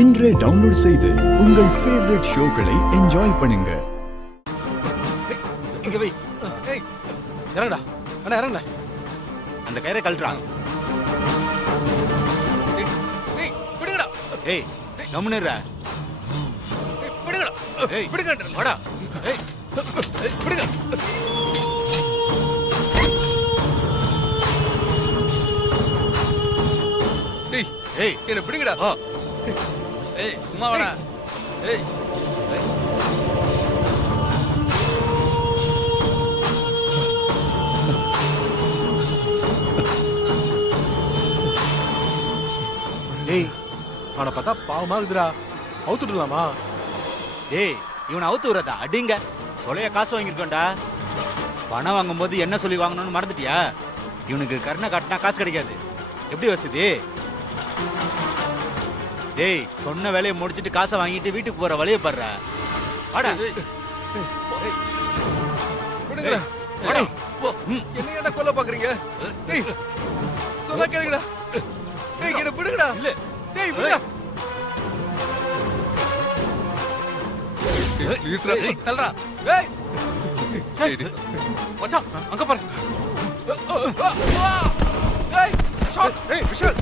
இன்றே டவுன்லோட் செய்து உங்கள் ஃபேவரட் ஷோக்களை என்ஜாய் பண்ணுங்க. இங்க வை. ஏய் இறங்கடா அண்ணா இறங்கண்ணா. அந்த கயிறை கழட்டுறான். ஏய் விடுங்கடா. ஏய் கம்முனுடா. விடுங்கடா. ஏய் விடுங்க வாடா. ஏய் விடுங்க. டேய் ஏய் என்ன விடுங்கடா. ஏய் சும்மா வாடா. ஏய் டேய் அவனை பார்த்தா பாவமா இருக்குதுடா. அவுத்துடலாமா? டேய் இவனை அவுத்து விடுறதா? அடிங்க. சொலைய காசு வாங்கியிருக்கோண்டா. பணம் வாங்கும்போது என்ன சொல்லி வாங்கணும்னு மறந்துட்டியா? இவனுக்கு கருணை காட்டினா காசு கிடைக்காது. எப்படி வசதி? டேய் சொன்ன வேலையை முடிச்சிட்டு காசை வாங்கிட்டு வீட்டுக்கு போற வழியை பாடுற. வாடா. விடுங்கடா. வாடா. என்ன ஏன்டா கொல்ல பாக்குறீங்க? டேய் சொன்னா கேளுங்கடா. டேய் என்ன விடுங்கடா. இல்ல. டேய் விடுடா. ப்ளீஸ்ரா தல்றா. ஏய் மச்சான் அங்க பாரு. ஏய் ஷாட். ஏய் விஷால்